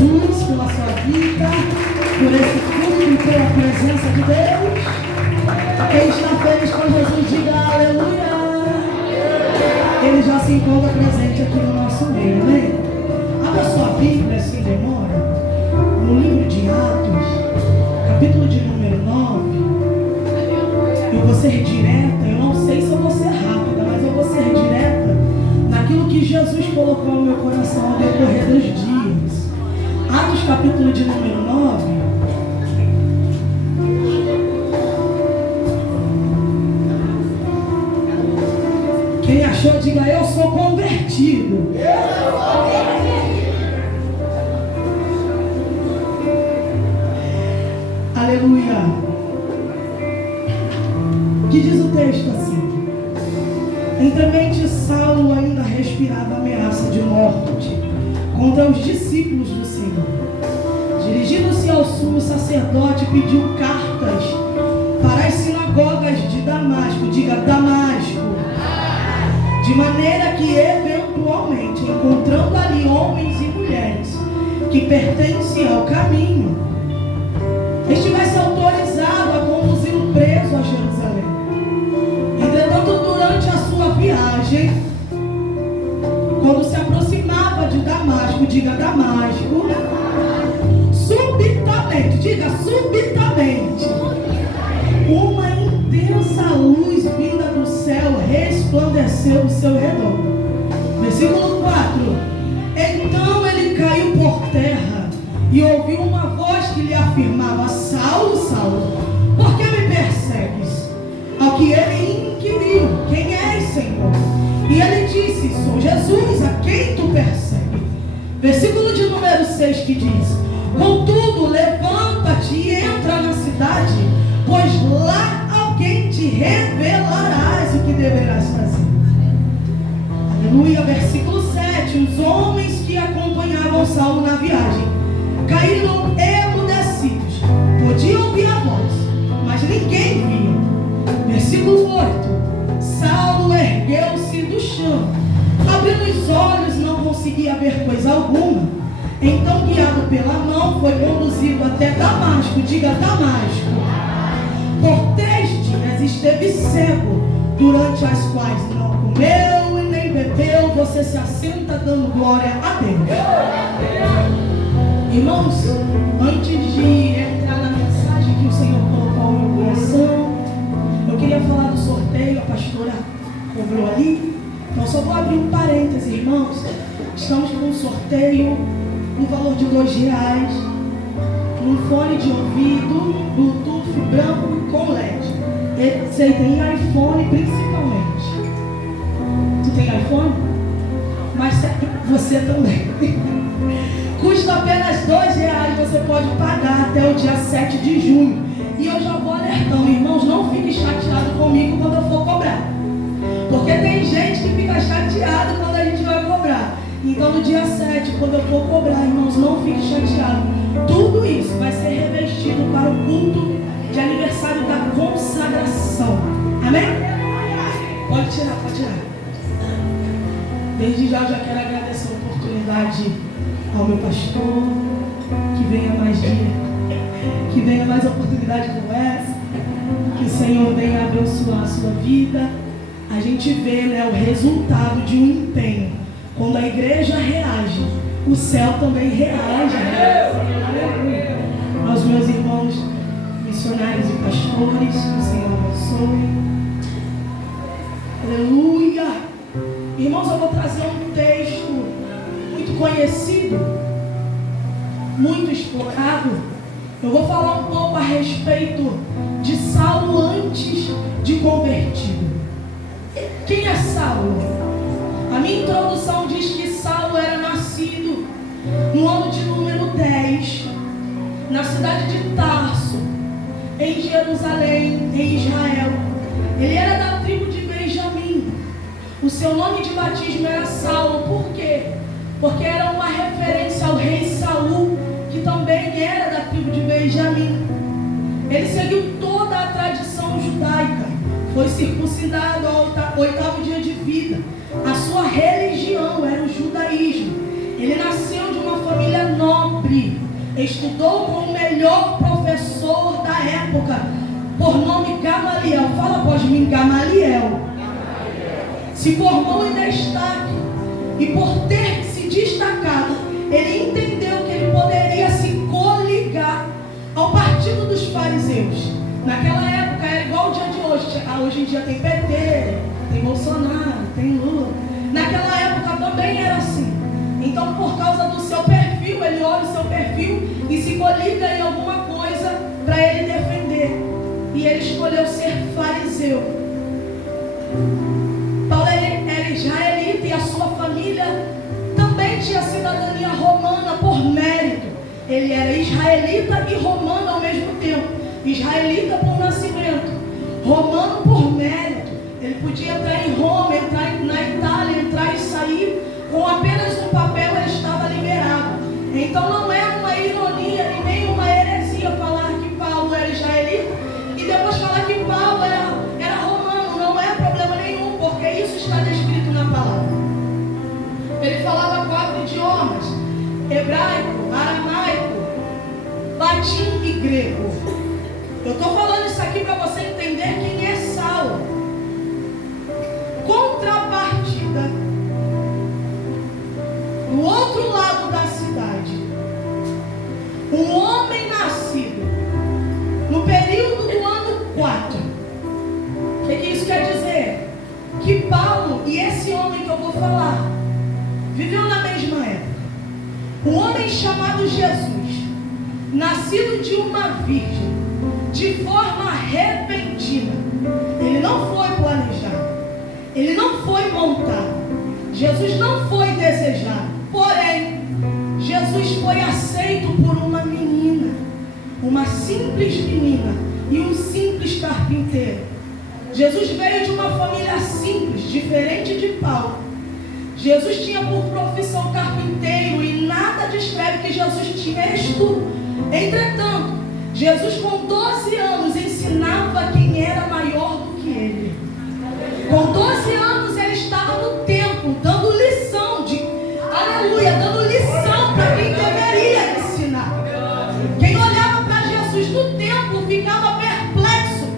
Jesus pela sua vida, por esse culto e pela presença de Deus. Quem está feliz com Jesus, diga aleluia. Ele já se encontra presente aqui no nosso meio, amém? Abra sua Bíblia sem demora, no livro de Atos, capítulo de número 9. Eu vou ser direta, eu não sei se eu vou ser rápida, mas eu vou ser direta naquilo que Jesus colocou no meu coração ao decorrer dos dias. Atos, capítulo de número 9. Quem achou, diga: eu sou convertido. Eu sou convertido. Aleluia. Que diz o texto assim: entremente Saulo ainda respirava ameaça de morte contra os discípulos do Senhor. Dirigindo-se ao sumo sacerdote, pediu cartas para as sinagogas de Damasco, diga Damasco, de maneira que eventualmente, encontrando ali homens e mulheres que pertencem ao caminho, estivesse autorizado a conduzir o preso a Jerusalém. Entretanto, durante a sua viagem, quando se aproximava de Damasco, diga Damasco, subitamente, diga subitamente, uma intensa luz vinda do céu resplandeceu ao seu redor. Versículo 4. Então ele caiu por terra e ouviu uma voz que lhe afirmava: Saulo, Saulo, por que me persegues? Ao que ele inquiriu: quem és, Senhor? E ele disse: sou Jesus, a quem tu persegues. Versículo de número 6 que diz: contudo, levanta-te e entra na cidade, pois lá alguém te revelarás o que deverás fazer. Aleluia. Versículo 7. Os homens que acompanhavam Saulo na viagem caíram emudecidos. Podiam ouvir a voz, mas ninguém via. Versículo 8. Saulo ergueu-se do chão, abrindo os olhos, não conseguia ver coisa alguma. Então, guiado pela mão, foi conduzido até Damasco, diga Damasco. Por 3 dias esteve cego, durante as quais não comeu e nem bebeu. Você se assenta dando glória a Deus. Irmãos, antes de entrar na mensagem que o Senhor colocou no meu coração, eu queria falar do sorteio. A pastora cobrou ali, então só vou abrir um parêntese, irmãos. Estamos com um sorteio no valor de R$2, um fone de ouvido Bluetooth branco com LED. Você tem iPhone principalmente. Tu tem iPhone? Mas você também. Custa apenas R$2, você pode pagar até o dia 7 de junho. E eu já vou alertando, irmãos, não fique chateado comigo quando eu for cobrar. Porque tem gente que fica chateado quando a gente vai cobrar. Então no dia 7, quando eu for cobrar, irmãos, não fique chateado. Tudo isso vai ser revestido para o culto de aniversário da consagração. Amém? Pode tirar, pode tirar. Desde já eu já quero agradecer a oportunidade ao meu pastor. Que venha mais dia, que venha mais oportunidade como essa. Que o Senhor venha abençoar a sua vida. A gente vê, né, o resultado de um empenho. Quando a igreja reage, o céu também reage. Aos meus irmãos missionários e pastores, que o Senhor abençoe. Aleluia. Irmãos, eu vou trazer um texto muito conhecido, muito explorado. Eu vou falar um pouco a respeito de Saulo antes de convertido. Quem é Saulo? A minha introdução diz que Saulo era nascido no ano de número 10, na cidade de Tarso, em Jerusalém, em Israel. Ele era da tribo de Benjamim. O seu nome de batismo era Saulo. Por quê? Porque era uma referência ao rei Saul, que também era da tribo de Benjamim. Ele seguiu toda a tradição judaica, foi circuncidado ao 8º dia de vida. A sua religião era o judaísmo. Ele nasceu de uma família nobre, estudou com o melhor professor da época, por nome Gamaliel. Fala após mim, Gamaliel. Se formou em destaque, e por ter se destacado, ele entendeu que ele poderia se coligar ao partido dos fariseus. Naquela época era igual o dia de hoje. Hoje em dia tem PT, tem Bolsonaro, tem Lula. Naquela época também era assim. Então, por causa do seu perfil, ele olha o seu perfil e se coliga em alguma coisa para ele defender. E ele escolheu ser fariseu. Paulo era israelita e a sua família também tinha cidadania romana por mérito. Ele era israelita e romano ao mesmo tempo. Israelita por nascimento, romano por mérito. Ele podia entrar em Roma, entrar na Itália, entrar e sair. Com apenas um papel ele estava liberado. Então não é uma ironia e nem uma heresia falar que Paulo era israelita e depois falar que Paulo era romano. Não é problema nenhum, porque isso está descrito na palavra. Ele falava 4 idiomas: hebraico, aramaico, latim e grego. Eu estou falando isso aqui para você entender quem é Saulo. Contrapartida, do outro lado da cidade, um homem nascido no período do ano 4. O que isso quer dizer? Que Paulo e esse homem que eu vou falar viveu na mesma época. Um homem chamado Jesus, nascido de uma virgem, de forma repentina. Ele não foi planejado, ele não foi montado, Jesus não foi desejado. Porém, Jesus foi aceito por uma menina, uma simples menina e um simples carpinteiro. Jesus veio de uma família simples, diferente de Paulo. Jesus tinha por profissão carpinteiro e nada descreve que Jesus tinha estudo. Entretanto, Jesus com 12 anos ensinava quem era maior do que ele. Com 12 anos ele estava no templo dando lição de, aleluia, dando lição para quem deveria ensinar. Quem olhava para Jesus no templo ficava perplexo,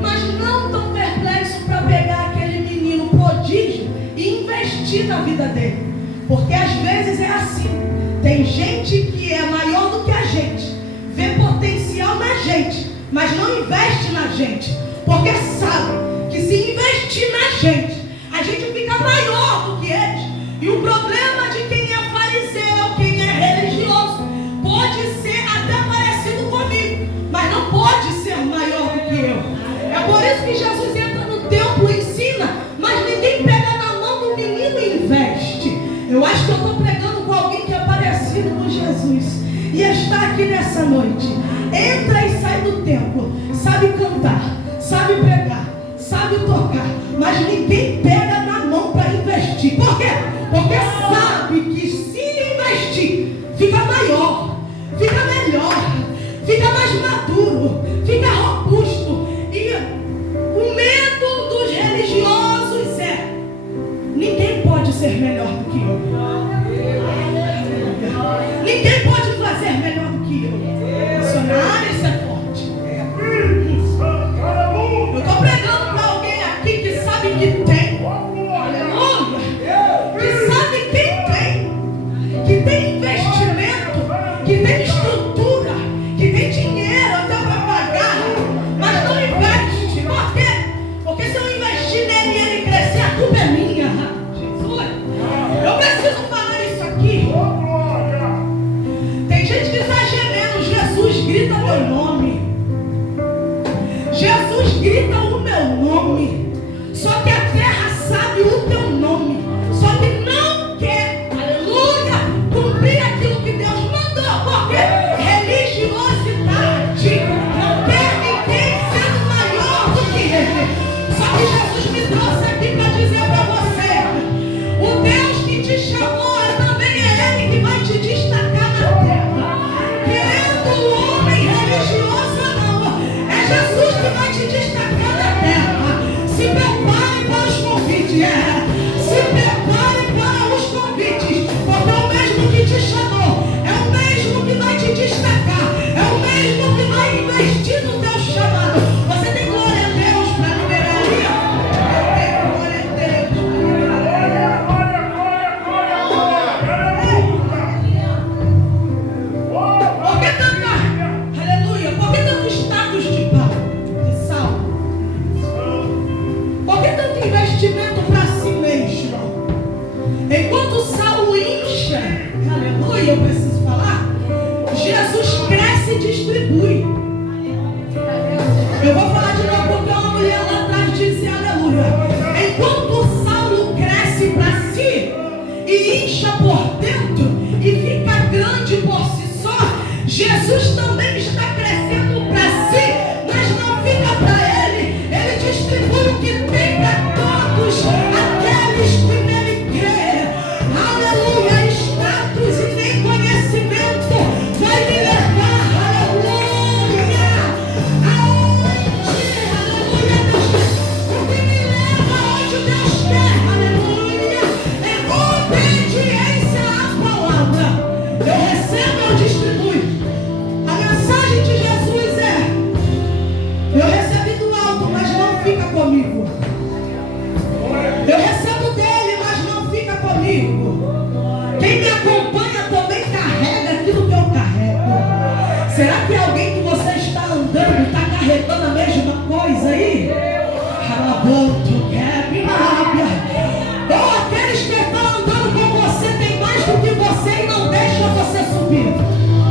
mas não tão perplexo para pegar aquele menino prodígio e investir na vida dele. Porque às vezes é assim, tem gente que é maior do que a gente, vê potencial na gente, mas não investe na gente, porque sabe que se investir na gente, a gente fica maior do que eles. E o problema de quem é fariseu, quem é religioso, pode ser até parecido comigo, mas não pode ser maior do que eu. É por isso que Jesus entra no templo e ensina, mas ninguém pega na mão do menino e investe. Eu acho que eu estou pregando com alguém que é parecido com Jesus e está aqui nessa noite. Entra e sai do templo, sabe cantar, sabe pregar, sabe tocar, mas ninguém pega na mão para investir. Por quê? Porque sabe que se investir, fica maior, fica melhor, fica mais maduro, fica robusto. E o medo dos religiosos é: ninguém pode ser melhor do que eu. Ninguém pode fazer melhor do que eu. Missionário, isso é forte. Eu estou pregando para alguém aqui que sabe que tem. Aleluia. Que sabe quem tem. incha por dentro e fica grande por si só, Jesus também está crescendo para si, mas não fica para ele. Ele distribui o que tem para todos aqueles que nele crê. Aleluia. Status e nem conhecimento vai me levar, aleluia, aonde, aleluia, Deus quer. O que me leva aonde Deus quer, aleluia, é obediência à palavra. Eu recebo, eu distribuo. A mensagem de Jesus é: eu recebi do alto, mas não fica comigo. Eu recebo dele, mas não fica comigo. Quem me acompanha também carrega aquilo que eu carrego. Será que alguém que você está andando está carregando a mesma coisa aí? Ou aqueles que estão andando com você tem mais do que você e não deixa você subir.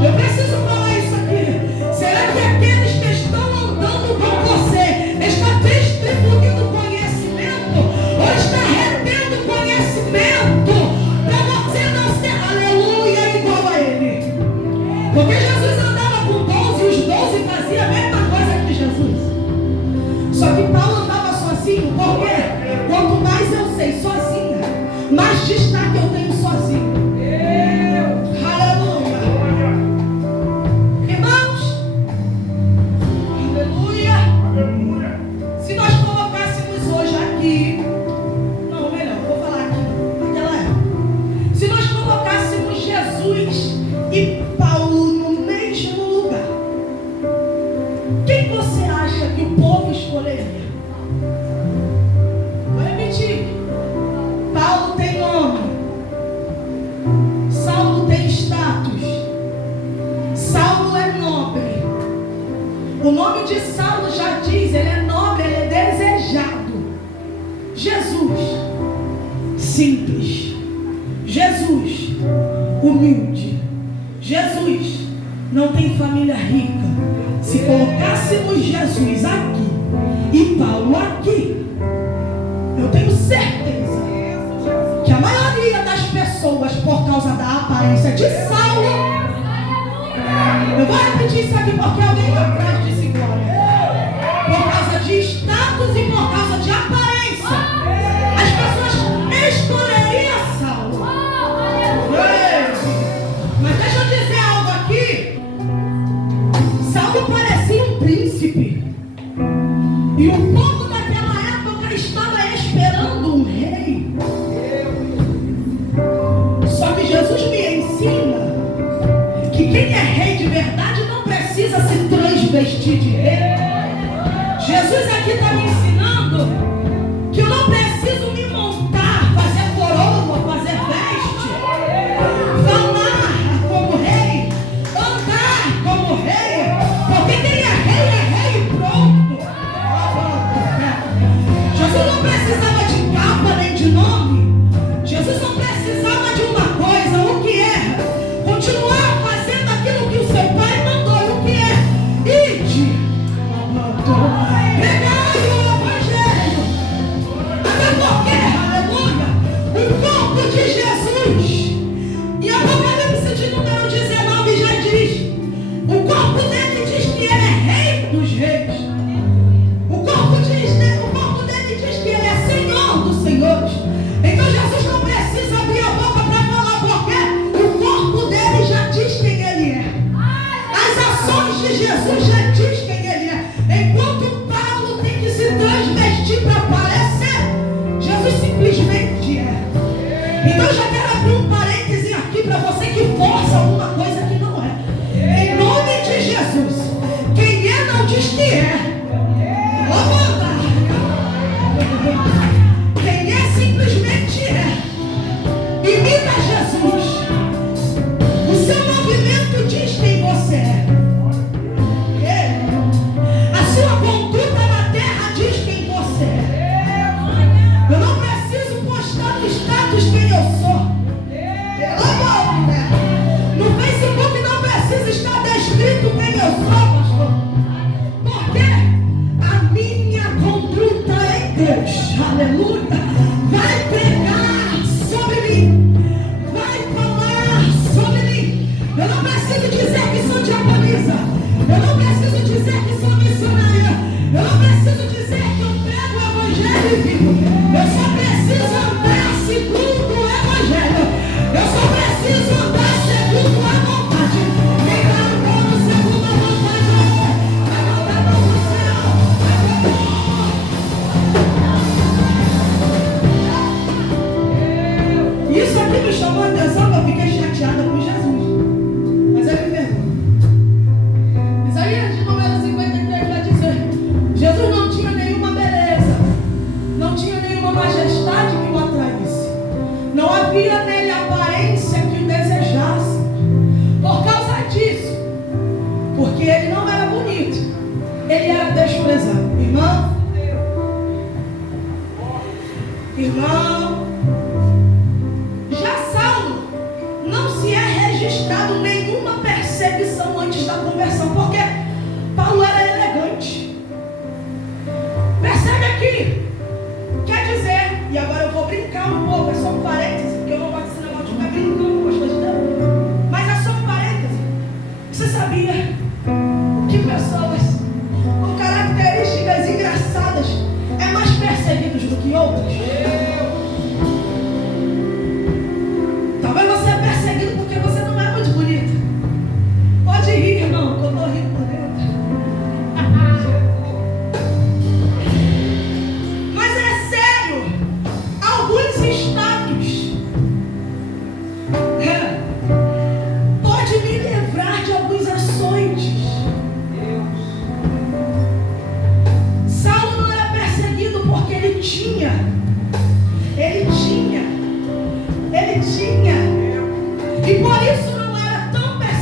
Eu preciso falar isso aqui. Será que aqueles que estão andando com você estão distribuindo conhecimento ou está retendo conhecimento para você não ser, aleluia, igual a ele? Porque Jesus andava com 12 e os 12 faziam a mesma coisa que Jesus. Só que Paulo andava sozinho, porque quanto mais eu sei sozinha, mais destaque eu tenho sozinho. Aleluia. Irmãos, aleluia. Se nós colocássemos hoje aqui, não, melhor, vou falar aqui, naquela época. Se nós colocássemos Jesus e Paulo no mesmo lugar, quem você acha que o povo escolheria? Vou repetir. Paulo tem nome, Saulo tem status, Saulo é nobre. O nome de Saulo já diz, ele é nobre, ele é desejado. Jesus, simples. Jesus, humilde. Jesus, não tem família rica. Se colocássemos Jesus aqui e Paulo aqui, eu tenho certeza que a maioria das pessoas, por causa da aparência de Saulo, eu vou repetir isso aqui porque alguém lá atrás disse glória, por causa de status e por causa de aparência, as pessoas escolheriam Saulo. Mas deixa eu dizer algo aqui. Saulo parecia um príncipe e o povo daquela época estava esperando um rei. Só que Jesus me ensina que quem é rei de verdade não precisa se transvestir de rei. Jesus aqui está me ensinando que eu não preciso me montar, fazer coroa, fazer veste, falar como rei, andar como rei, porque quem é rei e pronto. Jesus não precisava de capa nem de nome. Jesus não precisava de uma coisa. O que é? Continuar fazendo aquilo que o seu pai mandou. O que é? Ide. Pregai o evangelho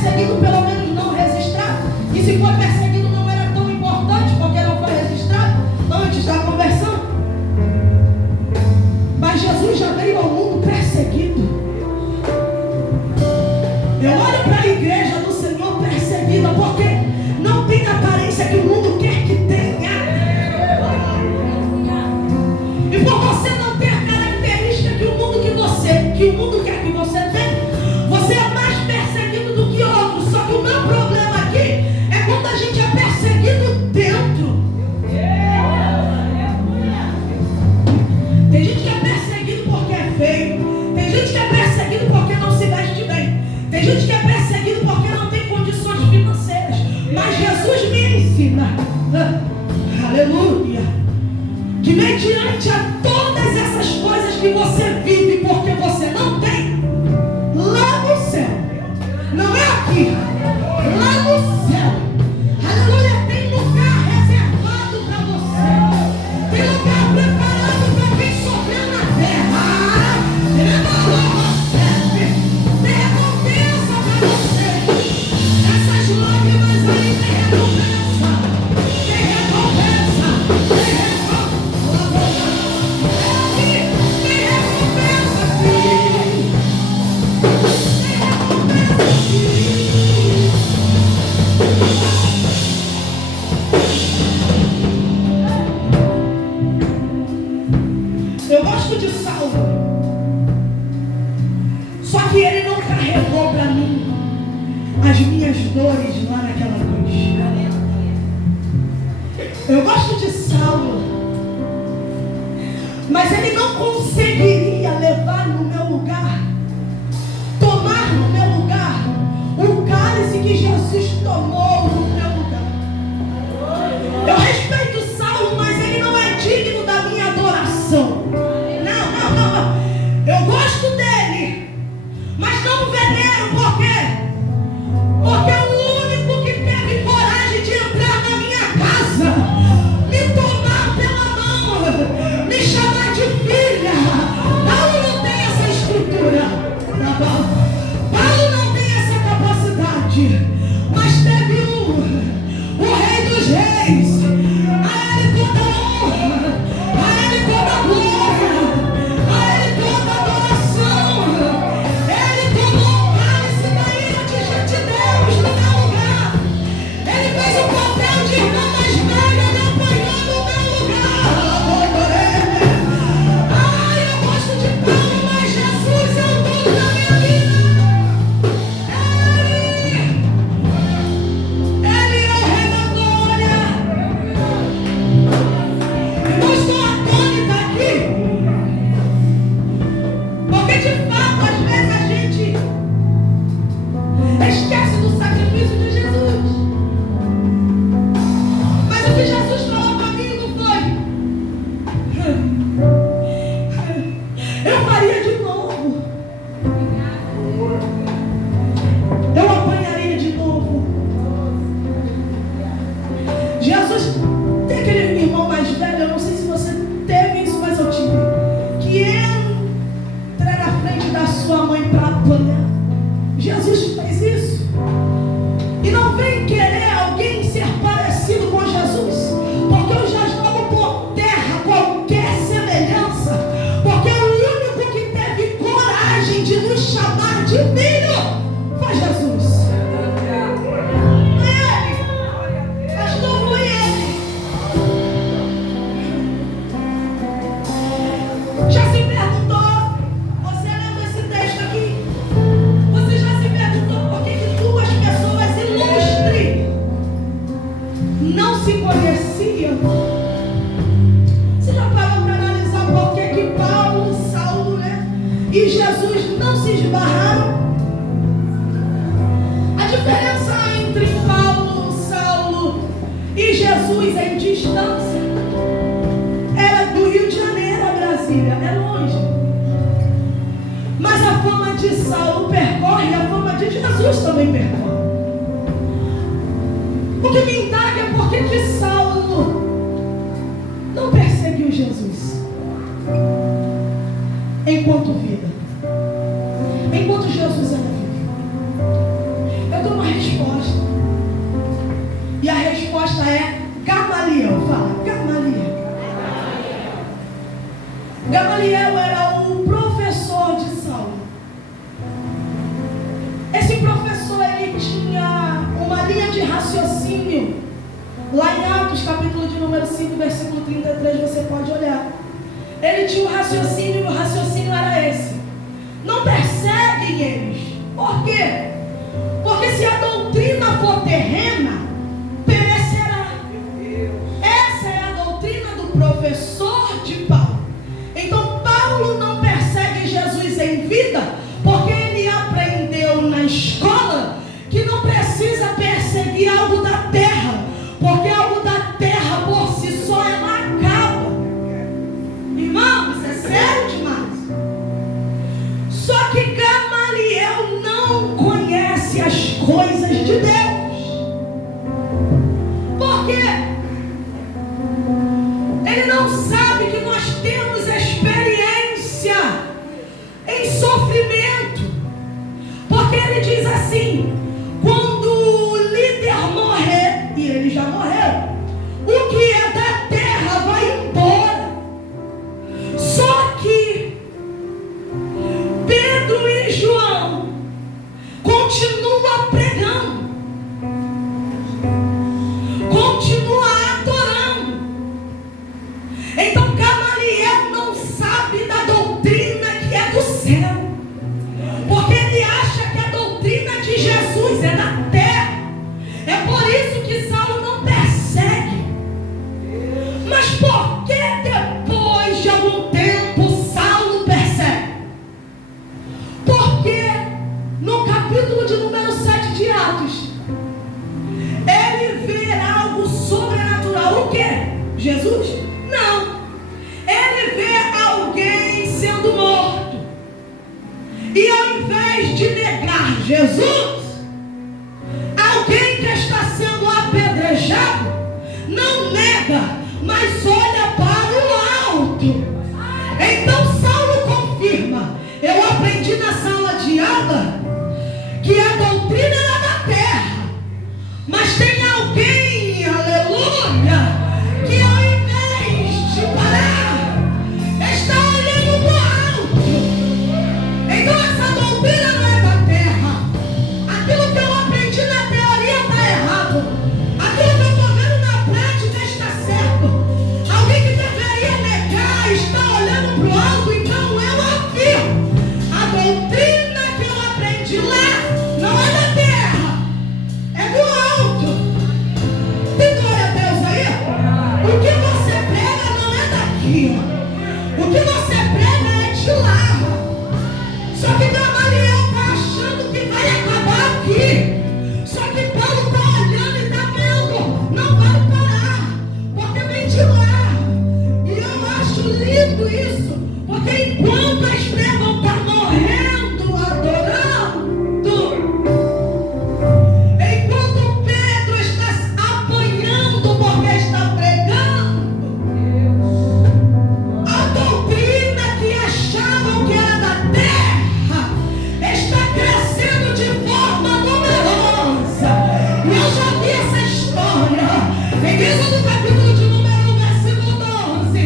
perseguido, pelo menos não registrado. E se foi perseguido, não era tão importante, porque não foi registrado antes da conversão. Mas Jesus já veio ao mundo perseguido. Eu olho para a igreja do Senhor perseguida, porque não tem a aparência que o mundo quer que tenha. E por você não ter a característica que o mundo quer que você tenha, você é mais perseguido do que outros. Só que o meu problema aqui é quando a gente é perseguido dentro. Tem gente que é perseguido porque é feio. Tem gente que é perseguido porque não se veste bem. Tem gente que é perseguido porque não tem condições financeiras. Mas Jesus me ensina, aleluia, que mediante a todas essas coisas que você vive porque você não tem, lá no céu, não é aqui, lá no céu, aleluia, tem lugar reservado para você. Tem lugar preparado para quem sofreu na terra. Tem recompensa para você. Essas lágrimas aí tem recompensa. Tem recompensa. Tem recompensa. Tem recompensa, sim. Eu gosto de Saulo, só que ele não carregou para mim as minhas dores lá naquela cruz. Eu gosto de Saulo, mas ele não conseguiria levar no meu lugar, tomar no meu lugar o cálice que Jesus tomou no meu lugar. Eu respeito Saulo, mas ele não é digno da minha adoração. Não. Eu gosto dele, mas não venero. Por quê? Porque é o único que teve coragem de entrar na minha casa, me tomar pela mão, me chamar de filha. Paulo não tem essa estrutura, tá bom? Paulo não tem essa capacidade, mas teve o Rei dos Reis. A ele toda honra, a ele toda glória, a ele toda adoração. Ele tomou o cálice da ira de Deus no meu lugar. Ele fez o papel de irmã mais velha, ele apanhou no meu lugar. Ai, eu gosto de Paulo, mas Jesus é o dono da minha vida. Ele é o Rei da glória. Eu estou atônita aqui, porque de fato às vezes a gente esquece do sacrifício de Jesus. Mas o que Jesus falou comigo foi: eu faria de novo, eu apanharia de novo. Jesus tem aquele irmão mais velho, eu não sei se você teve isso, mas eu tive, que entra na frente da sua mãe para apanhar. Jesus fez isso. E não vem querer alguém ser parecido com Jesus, porque eu já jogo por terra qualquer semelhança, porque o único que teve coragem de nos chamar de filho foi Jesus. Ele, mas não foi ele. Já se perguntou, você lendo esse texto aqui, você já se perguntou por que duas pessoas ilustres não se conheciam? Você já parou para analisar por que Paulo, Saulo, e Jesus não se esbarraram? A diferença entre Paulo, Saulo e Jesus em distância era do Rio de Janeiro a Brasília, é longe. Mas a fama de Saulo percorre, a fama de Jesus também percorre. O que me indaga é por que Saulo não perseguiu Jesus enquanto vida, enquanto Jesus era vivo. Eu dou uma raciocínio. Lá em Atos, capítulo de número 5, versículo 33, você pode olhar. Ele tinha um raciocínio, e o raciocínio era esse: não perseguem eles. Por quê? Porque se a doutrina for terrena, perecerá. Essa é a doutrina do professor de Paulo. Então Paulo não persegue Jesus em vida, porque ele aprendeu na escola que não precisa perseguir algo da terra, porque algo da terra por si só ela acaba. Irmãos, é sério demais. Só que Gamaliel não conhece as coisas de Deus. Por quê? Ele não sabe que nós temos experiência em sofrimento. Porque ele diz assim: quando o líder morrer, e ele já morreu, o que é da terra vai embora. Só que Pedro e João continuam pregando, continuam adorando. Então Gamaliel não sabe da doutrina que é do céu, porque ele acha que a doutrina de Jesus é da terra. É por isso que Saulo não persegue. Mas por que depois de algum tempo Saulo persegue? Porque no capítulo de número 7 de Atos, ele vê algo sobrenatural. O quê? Jesus? Não. Ele vê alguém sendo morto. E ao invés de negar Jesus, alguém que está sendo apedrejado não nega, mas olha para o alto. Então Saulo confirma: eu aprendi na sala de aula que a doutrina era da terra, mas tem alguém, aleluia, que ao invés de parar, está olhando para o alto. Então essa doutrina não é da terra. Aquilo que eu aprendi na teoria está errado. Aquilo que eu estou vendo na prática está certo. Alguém que deveria negar está olhando para o alto. Então eu afirmo: a doutrina que eu aprendi lá não é da terra, é do alto. Tem glória a Deus aí? O que você prega não é daqui. O que você prega é de lá. Só que Gamaliel está achando que vai acabar aqui. Só que Paulo está olhando e está vendo: não vai parar, porque vem de lá. E eu acho lindo isso, porque enquanto Estevão está morrendo, adorando, enquanto Pedro está apanhando porque está pregando, a doutrina que achavam que era da terra está crescendo de forma numerosa. E eu já vi essa história em Êxodo capítulo de número 1, versículo 12.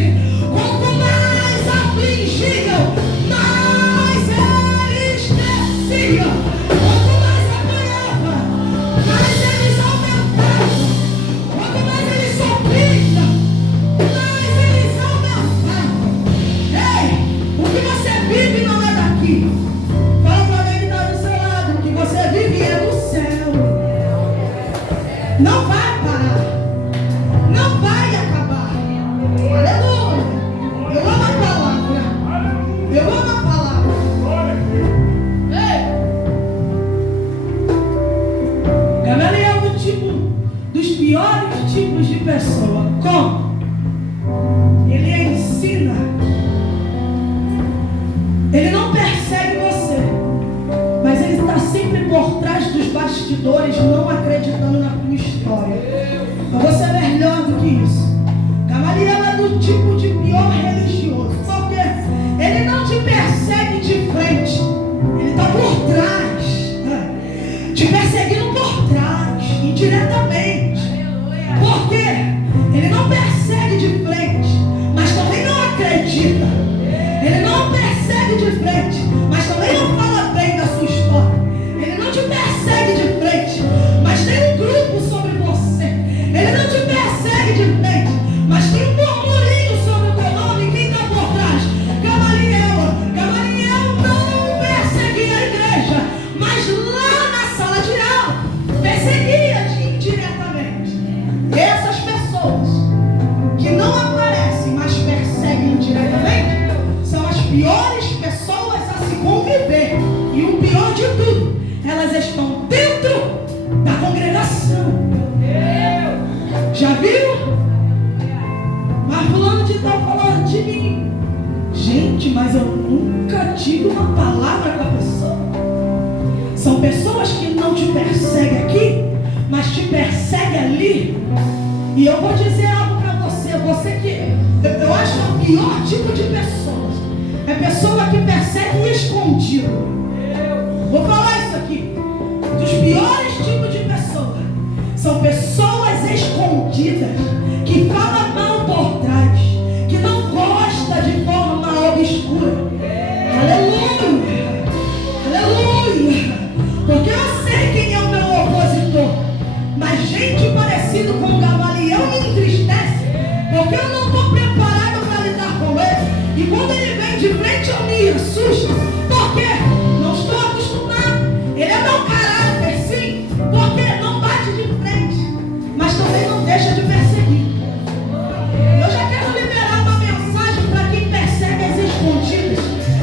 Quanto mais afligiam, mais eles cresciam. Quanto mais apanhava, mais eles aumentavam. Quanto mais eles sofriam, mais eles aumentavam. Ei, o que você vive não é daqui. Fala para alguém que está do seu lado: o que você vive é do céu. Não vai parar, não vai acabar. Aleluia. Eu amo a palavra. Eu amo a palavra. Ei, Gamaliel é dos piores tipos de pessoa. Como? Ele ensina. Ele não persegue você, mas ele está sempre por trás dos bastidores, não acreditando na tua história. Eu vou ser melhor do que isso. Gamaliel é do tipo de pior religioso. Por quê? Ele não te persegue de frente, ele está por trás, te perseguindo por trás, indiretamente. Por quê? Ele não persegue de frente, mas também não acredita. Ele não persegue de frente, mas também não fala bem da sua história. Ele não te persegue de frente, mas tem um grupo sobre você. mas eu nunca tive uma palavra com a pessoa. São pessoas que não te perseguem aqui, mas te perseguem ali. E eu vou dizer algo para você. Você que eu acho o pior tipo de pessoa é pessoa que persegue escondido. Vou falar isso aqui. Dos piores tipos de pessoa são pessoas escondidas, que falam mal por trás, que não gosta de forma obscura. Aleluia, aleluia. Porque eu sei quem é o meu opositor, mas gente parecida com Gamaliel me entristece, porque eu não estou preparado para lidar com ele. E quando ele vem de frente eu me assusto. Por quê? Não estou acostumado. Ele é meu caráter, sim, porque não bate de frente, mas também não deixa de perseguir. Eu já quero liberar uma mensagem para quem persegue as escondidas.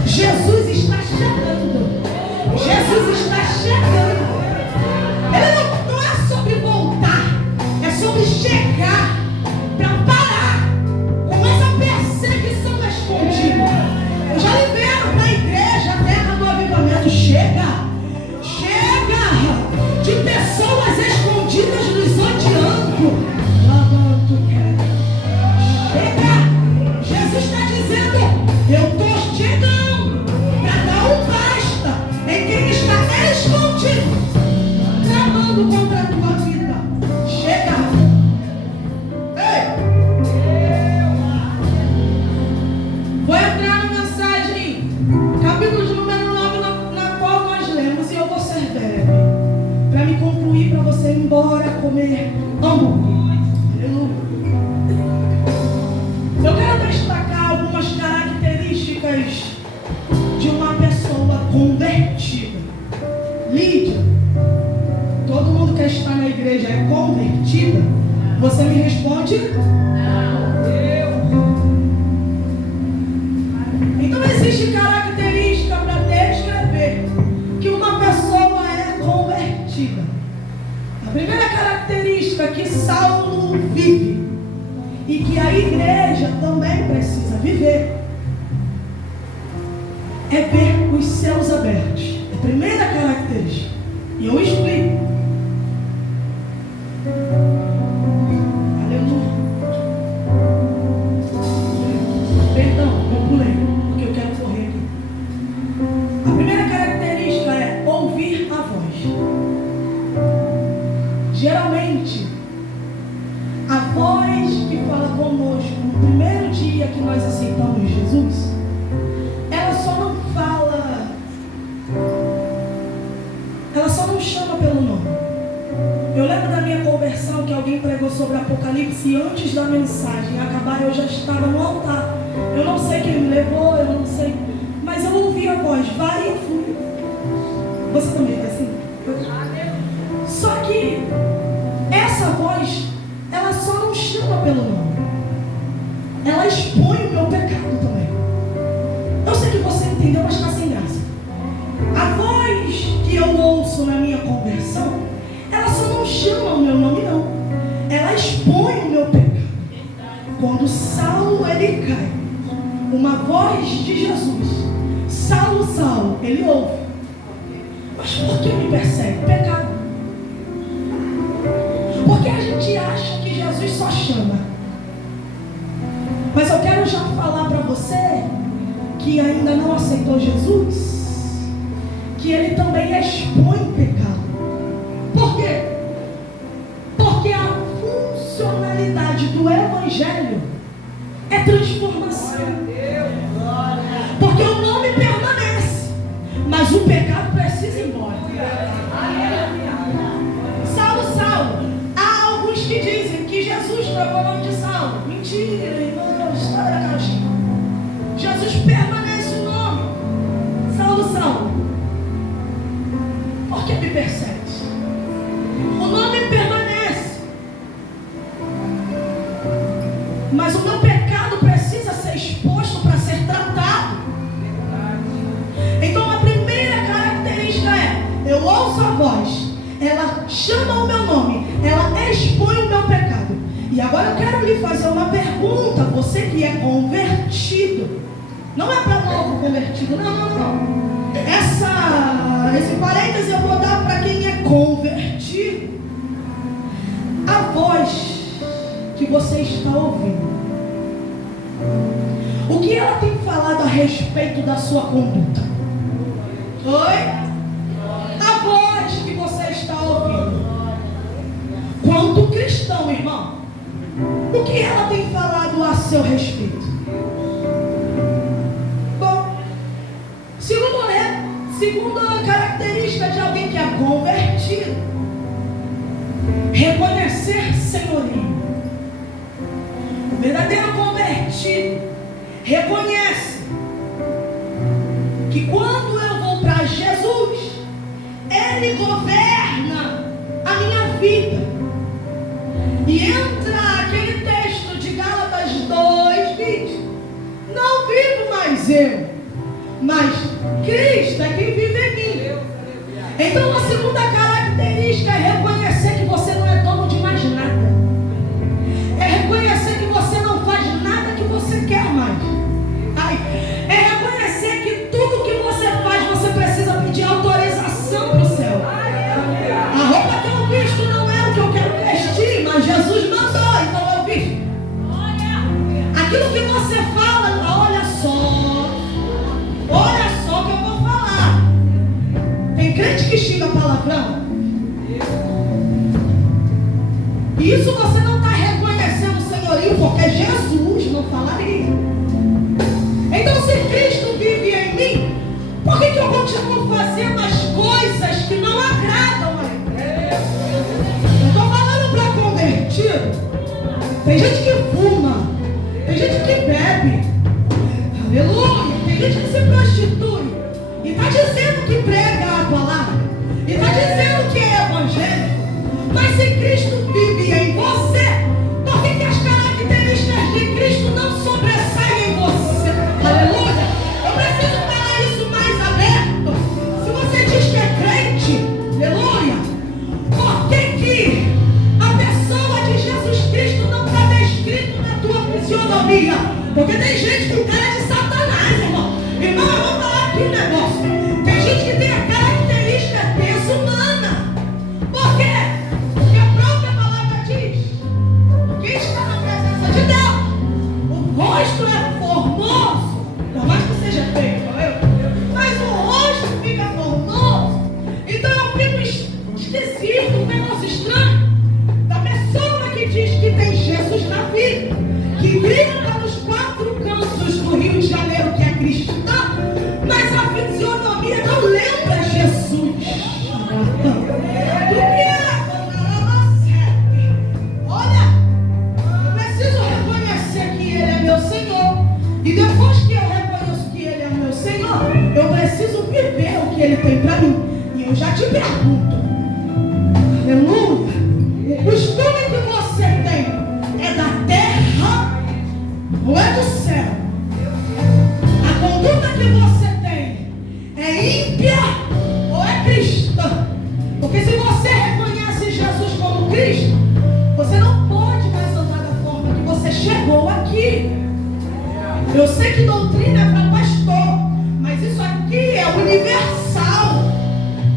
Jesus está chegando. Jesus está chegando. Ele não é sobre voltar, é sobre chegar para parar com essa perseguição escondida. Eu já libero para a igreja, a terra do avivamento. Chega de pessoas escondidas nos odiando. Chega. Jesus está dizendo: eu estou chegando para dar um basta em quem está escondido, tramando contra a tua vida. Chega. Ei. Vou entrar na mensagem, capítulo de número 9, na qual nós lemos, e eu vou ser breve, para me concluir, para você ir embora comer hambúrguer. Eu quero destacar algumas características de uma pessoa convertida. Lídia, todo mundo que está na igreja é convertida? Você me responde? Não. Então existe característica para descrever que uma pessoa é convertida. A primeira característica que Saulo vive e que a igreja também precisa viver é ver os céus abertos. É a primeira característica. E eu explico. Aleluia. Perdão, eu pulei, porque eu quero correr aqui. A primeira característica é ouvir a voz. Geralmente, a voz que fala conosco no primeiro dia que nós aceitamos Jesus, ela só não fala, ela só não chama pelo nome. Eu lembro da minha conversão, que alguém pregou sobre Apocalipse, e antes da mensagem acabar eu já estava no altar. Eu não sei quem me levou, eu não sei, mas eu ouvi a voz, vai e fui. Você também é assim? Só que essa voz, ela só não chama pelo nome, ela expõe o meu pecado também. Eu sei que você entendeu, mas está sem graça. A voz que eu ouço na minha conversão, ela só não chama o meu nome, não. Ela expõe o meu pecado. Quando Saulo ele cai, uma voz de Jesus: Saulo, Saulo, ele ouve. Mas por que me persegue? Pecado. Porque a gente acha que Jesus só chama. Mas eu quero já falar para você que ainda não aceitou Jesus, que ele também expõe o pecado. Por quê? Porque a funcionalidade do Evangelho é transformação. Porque o nome permanece, mas o pecado precisa ir embora. Saulo, Saulo. Há alguns que dizem que Jesus trocou o nome de Saulo. Mentira, irmão, história da caixinha. Jesus permanece o nome. Saulo, Saulo. Por que me persegue? O nome permanece, mas o meu pecado precisa ser exposto para ser tratado. Então a primeira característica é: eu ouço a voz, ela chama o meu nome, ela expõe o meu pecado. E agora eu quero lhe fazer uma pergunta, você que é convertido. Não é para novo convertido, não. Esse parêntese eu vou dar para quem é convertido. A voz que você está ouvindo, o que ela tem falado a respeito da sua conduta? Oi? A voz que você está ouvindo, quanto cristão, irmão, o que ela tem falado a seu respeito? Bom, segunda característica de alguém que é convertido, reconhecer senhorio. O verdadeiro convertido reconhece que quando eu vou para Jesus, Ele governa a minha vida. E entra aquele texto de Gálatas 2:20. Não vivo mais eu, mas Cristo é quem vive em mim. Então a segunda característica é reconhecer que você não é dono de mais nada. É reconhecer que você não faz nada que você quer mais. É reconhecer que tudo que você faz, você precisa pedir autorização para o céu. A roupa que eu visto não é o que eu quero vestir, mas Jesus mandou, então eu visto. Aquilo que você fala, olha só o que eu vou falar. Tem crente que xinga palavrão. E isso você não está reconhecendo o senhorio, porque Jesus não falaria. Então, se Cristo vive em mim, por que eu continuo fazendo as coisas que não agradam a Ele? Eu estou falando para convertido. Tem gente que fuma, tem gente que bebe, aleluia, tem gente que se prostitui e está dizendo que prega a palavra, e está dizendo que é evangélico. Mas se Cristo vive em você, por que as características de Cristo não sobressaem em você? Aleluia! Eu preciso falar isso mais aberto. Se você diz que é crente, aleluia, por que a pessoa de Jesus Cristo não está descrito na tua fisionomia? Porque tem gente com cara de Satanás, irmão. Irmão, eu vou falar aqui um negócio. Tem gente que tem a característica desumana. Por quê? Porque a própria palavra diz: quem está na presença de Deus, o rosto é formoso, por mais que seja feio, mas o rosto fica formoso. Então eu fico esquisito, um negócio estranho, da pessoa que diz que tem Jesus na vida, que grita nos 4 cantos do Rio de Janeiro que é cristã, mas a fisionomia não lembra Jesus. Olha, eu preciso reconhecer que Ele é meu Senhor. E depois que eu reconheço que Ele é meu Senhor, eu preciso viver o que Ele tem para mim. E eu já te pergunto, aleluia, o costume que você tem é da terra ou é do céu? A conduta que você tem é ímpia ou é cristã? Porque se você reconhece Jesus como Cristo, você não pode mais andar da forma que você chegou aqui. Eu sei que doutrina é para pastor, mas isso aqui é universal.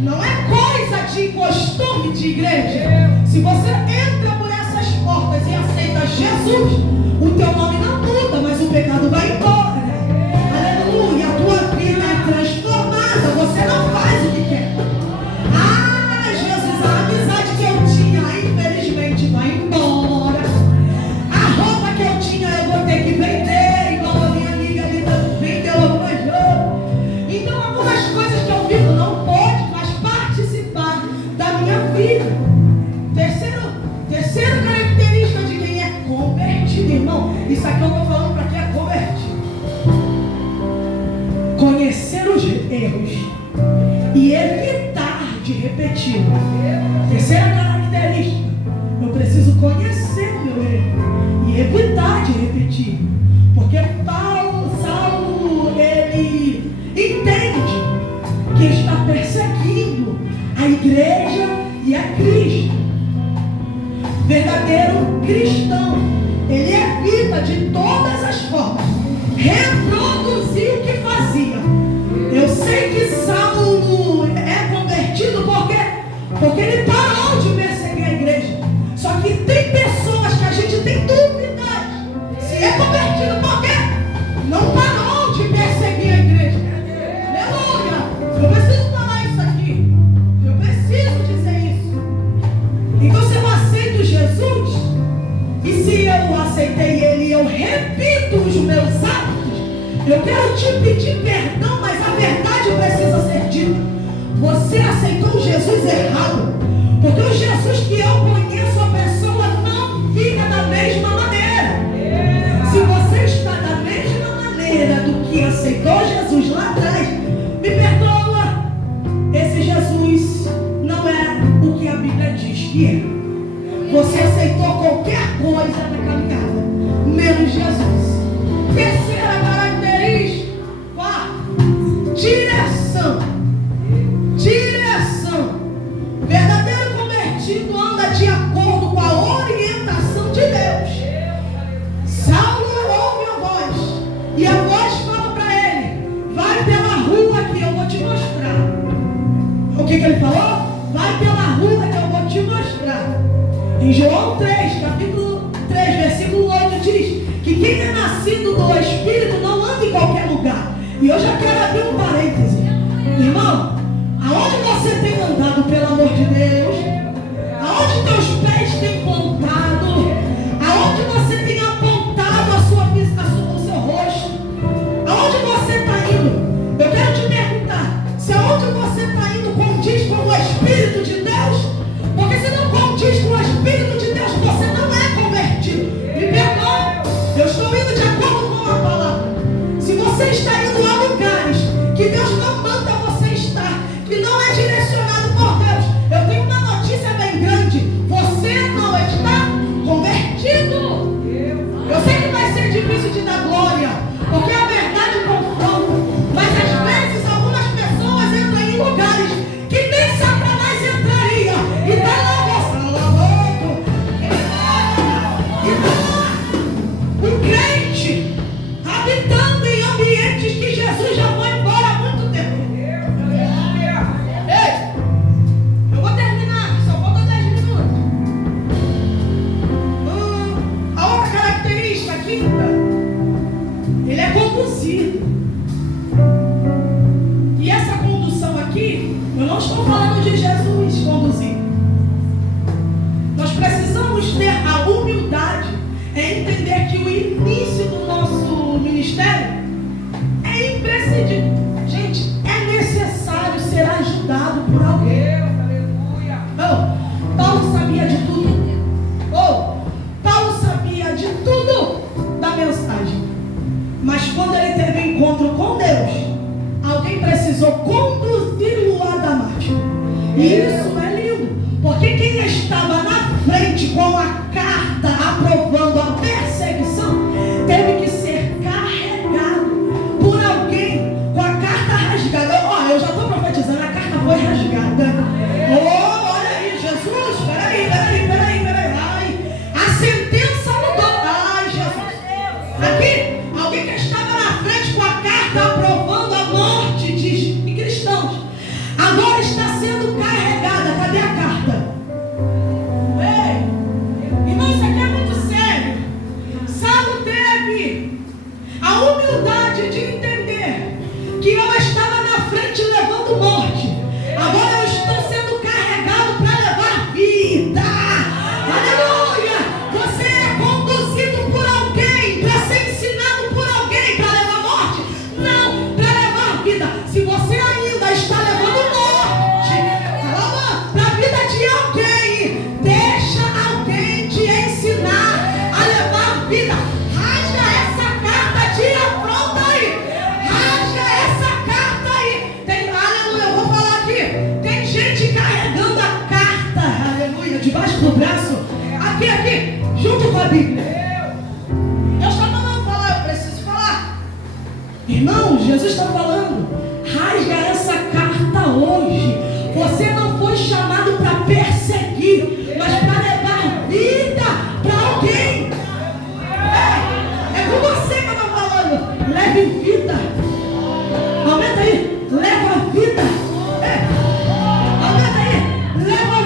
Não é coisa de costume de igreja. Se você entra por essas portas e aceita Jesus, o teu nome não muda, mas o pecado vai embora. Aleluia, a tua vida é transformada. Você não faz o que quer. Jesus, a amizade que eu tinha, infelizmente, vai embora. A roupa que eu tinha, eu vou ter que vender, igual a minha amiga ali vendeu algumas roupas. Então, algumas coisas que eu vivo não pode mais participar da minha vida. Terceira característica de quem é convertido, irmão. Isso aqui eu estou falando para quem é convertido. Conhecer os erros e evitar de repetir. Terceira característica: eu preciso conhecer o meu erro e evitar de repetir. Porque Saulo, ele entende que está perseguindo a igreja e a Cristo. Verdadeiro cristão, ele evita de todas as formas reproduzir Porque ele parou de perseguir a igreja. Só que tem pessoas que a gente tem dúvidas se é convertido, por quê? Não parou de perseguir a igreja. Aleluia! Eu preciso falar isso aqui. Eu preciso dizer isso. Então, se eu aceito Jesus, e se eu aceitei ele e eu repito os meus atos, eu quero te pedir perdão, mas a verdade precisa ser dita. Você aceitou Jesus errado. Porque o Jesus que eu conheço, a pessoa não fica da mesma maneira. Se você está da mesma maneira do que aceitou Jesus lá atrás, me perdoa. Esse Jesus não é o que a Bíblia diz que é. Você aceitou qualquer coisa na caminhada, menos Jesus. Terceira característica. Quarto, direção. Direção. Verdadeiro convertido anda de acordo com a orientação de Deus. Saulo ouve a voz, e a voz fala para ele: vai pela rua que eu vou te mostrar. O que ele falou? Vai pela rua que eu vou te mostrar. Em João 3, capítulo 3, versículo 8 diz que quem é nascido do Espírito não anda em qualquer lugar. E eu já quero abrir um parêntese. Irmão, aonde você tem andado, pelo amor de Deus? Aonde teus pés têm pontado? Aonde você tem apontado o seu rosto? Aonde você está indo? Eu quero te perguntar, se aonde você está indo condiz com o Espírito de Deus? Porque se não condiz com o Espírito de Deus, você não é convertido. Me perdoe, eu estou indo de acordo com a palavra. Se você está indo a lugares que Deus não manda você estar, que não é direcionado por Deus, eu tenho uma notícia bem grande: você não está convertido. Eu sei que vai ser difícil de dar glória, porque a verdade confronta, mas às vezes algumas pessoas entram em lugares que nem Satanás entraria, e está lá o crente habitando em ambientes que Jesus já foi embora há muito tempo. Ei, eu vou terminar, só falta 10 minutos. A outra característica, a quinta, ele é conduzido. E essa condução aqui, eu não estou falando de Jesus conduzindo. Nós precisamos ter a humildade em entender que o início do nosso ministério é imprescindível. Gente, é necessário ser ajudado por alguém. Oh, Paulo sabia de tudo. Paulo sabia de tudo da mensagem. Mas quando ele teve encontro com Deus, alguém precisou conduzi-lo a Damasco. E isso é lindo, porque quem estava na frente com a carta aprovando a perseguição teve que ser carregado por alguém com a carta rasgada. Olha, eu já estou profetizando, a carta foi rasgada. Olha aí, Jesus, peraí. Ai, a sentença mudou. Ai, Jesus. Aqui, alguém que estava na frente com a carta aprovando a morte de cristãos, agora está sendo carregada. Cadê a carta? Ei, irmão, isso aqui é muito sério. Saulo teve a humildade de entender que eu estava na frente levando morte. Agora eu estou sendo carregado para levar vida. Aleluia! Você é conduzido por alguém para ser ensinado por alguém para levar morte? Não, para levar vida. Se você ainda está levando morte para a vida de alguém, deixa alguém te ensinar a levar vida. Rasga essa carta de afronta aí. Rasga essa carta aí. Aleluia, eu vou falar aqui. Tem gente carregando a carta, aleluia, debaixo do braço. Aqui, junto com a Bíblia. Eu só não vou falar, eu preciso falar. Irmão, Jesus está falando: rasga essa carta hoje. Você não foi chamado para perseguir, mas para levar vida para alguém. É com você que eu estou falando. Leve vida. Aumenta aí. Leva vida. Aumenta aí. Leva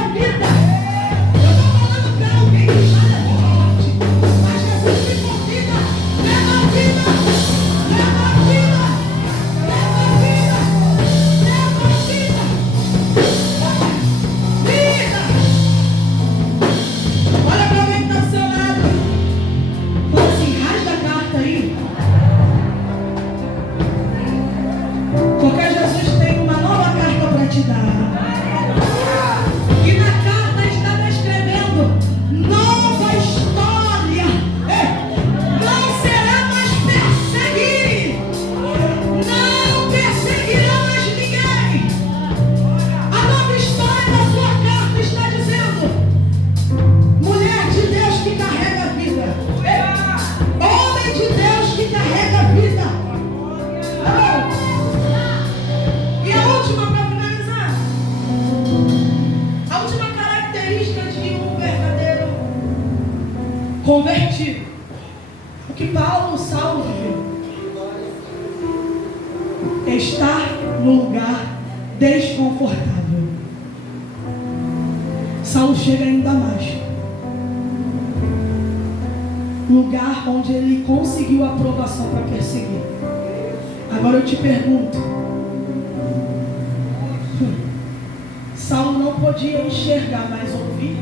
convertido. O que Saulo viveu é estar no lugar desconfortável. Saulo chega em Damasco, lugar onde ele conseguiu a aprovação para perseguir. Agora eu te pergunto, Saulo não podia enxergar, mas ouvir?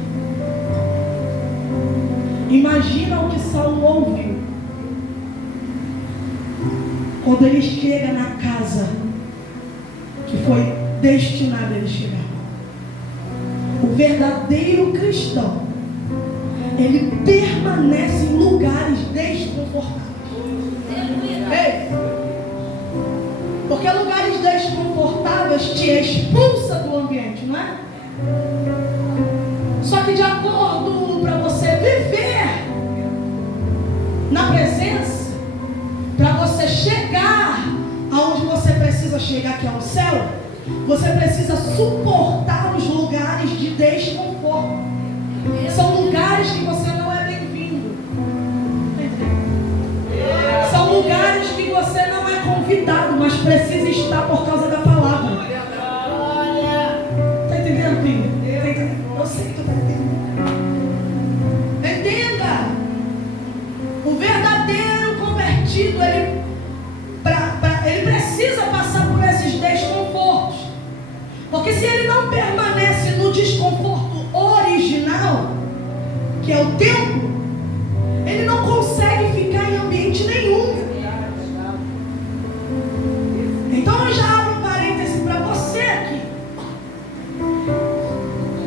Imagina o que Saulo ouviu quando ele chega na casa que foi destinada a ele chegar. O verdadeiro cristão, ele permanece em lugares desconfortáveis. Ei, porque lugares desconfortáveis te expulsa do ambiente, não é? Só que de acordo para você viver na presença, para você chegar aonde você precisa chegar, que é o céu, você precisa suportar os lugares de desconforto. São lugares que você não é bem-vindo. São lugares que você não é convidado, mas precisa estar por causa da palavra. Está entendendo, filho? Tá entendendo? Eu sei que tu está entendendo. Entenda. O verdadeiro convertido, ele precisa passar por esses desconfortos. Porque se ele não permanece no desconforto original, que é o tempo, ele não consegue ficar em ambiente nenhum. Então eu já abro um parêntese para você aqui.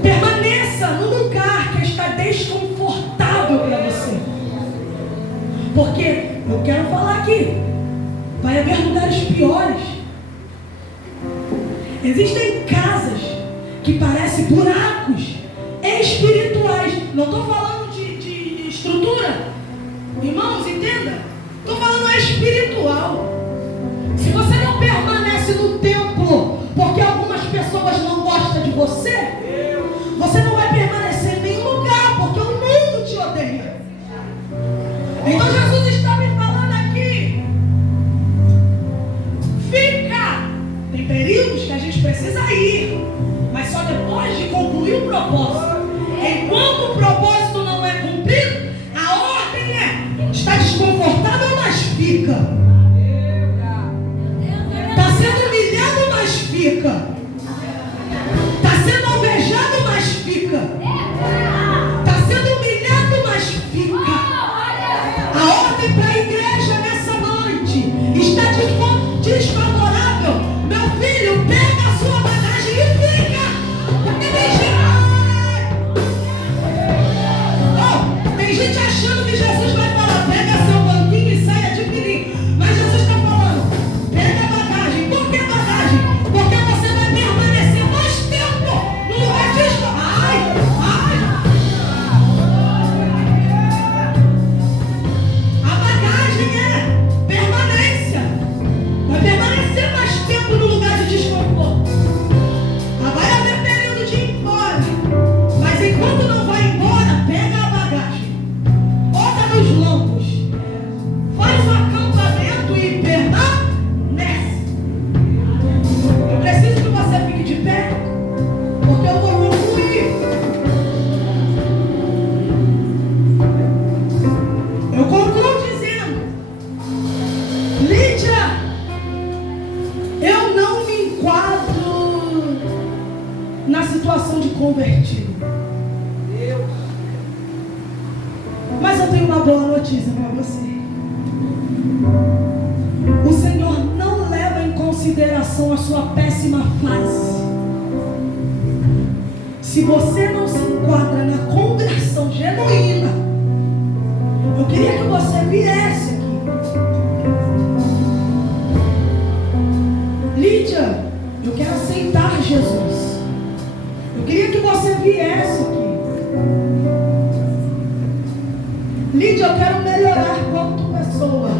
Permaneça no lugar que está desconfortável para você. Porque eu quero falar aqui, vai haver lugares piores. Existem casas que parecem buracos espirituais. Não estou falando de estrutura. Irmãos, entenda. Estou falando espiritual. Se você não permanece no templo porque algumas pessoas não gostam de você, você não vai permanecer em nenhum lugar porque o mundo te odeia. Então Jesus está me falando aqui. Fica. Tem períodos que a gente precisa ir, mas só depois de concluir o propósito. Enquanto o propósito não é cumprido, a ordem é: está desconfortável, mas fica. Está sendo humilhado, mas fica. Está sendo alvejado, mas fica. Está sendo humilhado, mas fica. A ordem para a igreja nessa noite está desfavorável. Meu filho, pega a sua bagagem e fica. Porque tem gente achando que Jesus vai falar: pega seu banquinho e saia de fininho. Mas Jesus está falando: pega a bagagem. Por que bagagem? Porque você vai permanecer mais tempo no lugar de... A bagagem é permanência. Vai permanecer mais tempo no lugar de desconforto. Vai haver período de ir embora. Mas enquanto não vai embora, pega a bagagem. Bota nos lombos. Faz o acampamento e permanece. Eu preciso que você fique de pé, porque eu vou concluir. Eu concluo dizendo: Lídia, eu não me enquadro na situação de convertido. Mas eu tenho uma boa notícia para você. O Senhor não leva em consideração a sua péssima fase. Se você não se enquadra na conversão genuína, eu queria que você viesse aqui. Lídia, eu quero aceitar Jesus. Eu queria que você viesse aqui. Lídia, eu quero melhorar quanto pessoa.